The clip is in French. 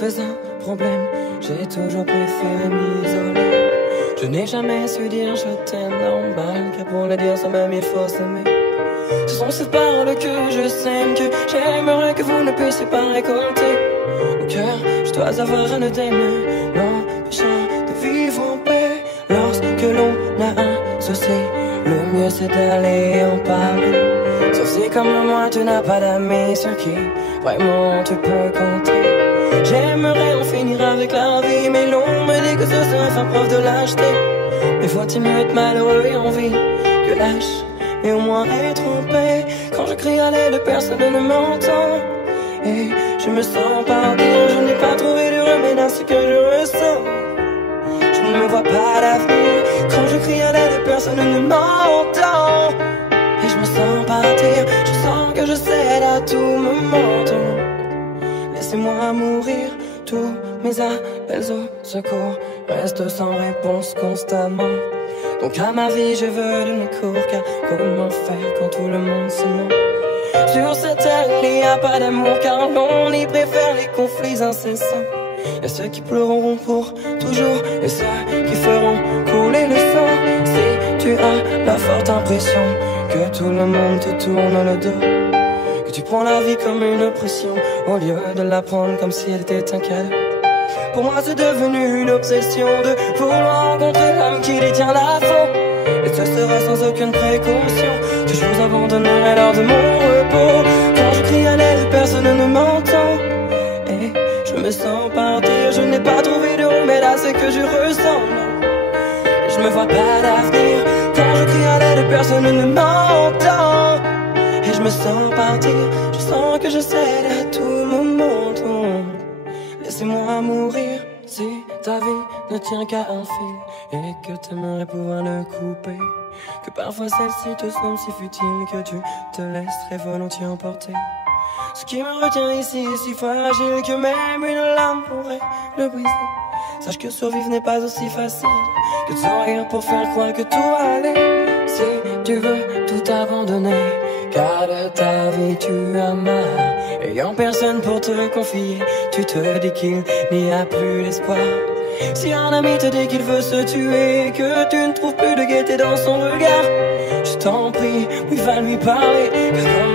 fais un problème, j'ai toujours préféré m'isoler. Je n'ai jamais su dire je t'aime normal, car pour le dire soi-même il faut s'aimer. Ce sont ces paroles que je sème, que j'aimerais que vous ne puissiez pas récolter. Au cœur, je dois avoir un œdème, m'empêchant de vivre en paix. Lorsque l'on a un souci, le mieux c'est d'aller en parler. Sauf si comme moi tu n'as pas d'amis sur qui vraiment tu peux compter. J'aimerais en finir avec la vie, mais l'on me dit que ce serait faire preuve de lâcheté. Mais faut-il mieux être malheureux et en vie que lâche, mais au moins être en paix. Quand je crie à l'aide, personne ne m'entend. Et je me sens partir, je n'ai pas trouvé de remède à ce que je ressens. Je ne me vois pas d'avenir. Quand je crie à l'aide, personne ne m'entend. Et je me sens partir, je sens que je cède à tout moment. Laissez-moi mourir, tous mes appels au secours restent sans réponse constamment. Donc à ma vie je veux donner cours, car comment faire quand tout le monde se ment? Sur cette terre il n'y a pas d'amour, car l'on y préfère les conflits incessants. Y'a ceux qui pleureront pour toujours et ceux qui feront couler le sang. Si tu as la forte impression que tout le monde te tourne le dos, que tu prends la vie comme une oppression au lieu de la prendre comme si elle était un cadeau. Pour moi c'est devenu une obsession de vouloir rencontrer l'âme qui détient la faute. Et ce serait sans aucune précaution que je vous abandonnerai lors de mon repos. Quand je crie à l'aide, personne ne m'entend. Et je me sens partir, je n'ai pas trouvé de remède à ce que je ressens. Et je me vois pas d'avenir. Quand je crie à l'aide, personne ne m'entend. Et je me sens partir, je sens que je cède à tout moment. Laissez-moi mourir si ta vie ne tient qu'à un fil et que t'aimerais pouvoir le couper. Que parfois celle-ci te semble si futile que tu te laisserais volontiers emporter. Ce qui me retient ici est si fragile que même une lame pourrait le briser. Sache que survivre n'est pas aussi facile que de sourire pour faire croire que tout allait. Si tu veux tout abandonner, car de ta vie tu as marre, ayant personne pour te confier, tu te dis qu'il n'y a plus d'espoir. Si un ami te dit qu'il veut se tuer, que tu ne trouves plus de gaieté dans son regard, je t'en prie, oui va lui parler, car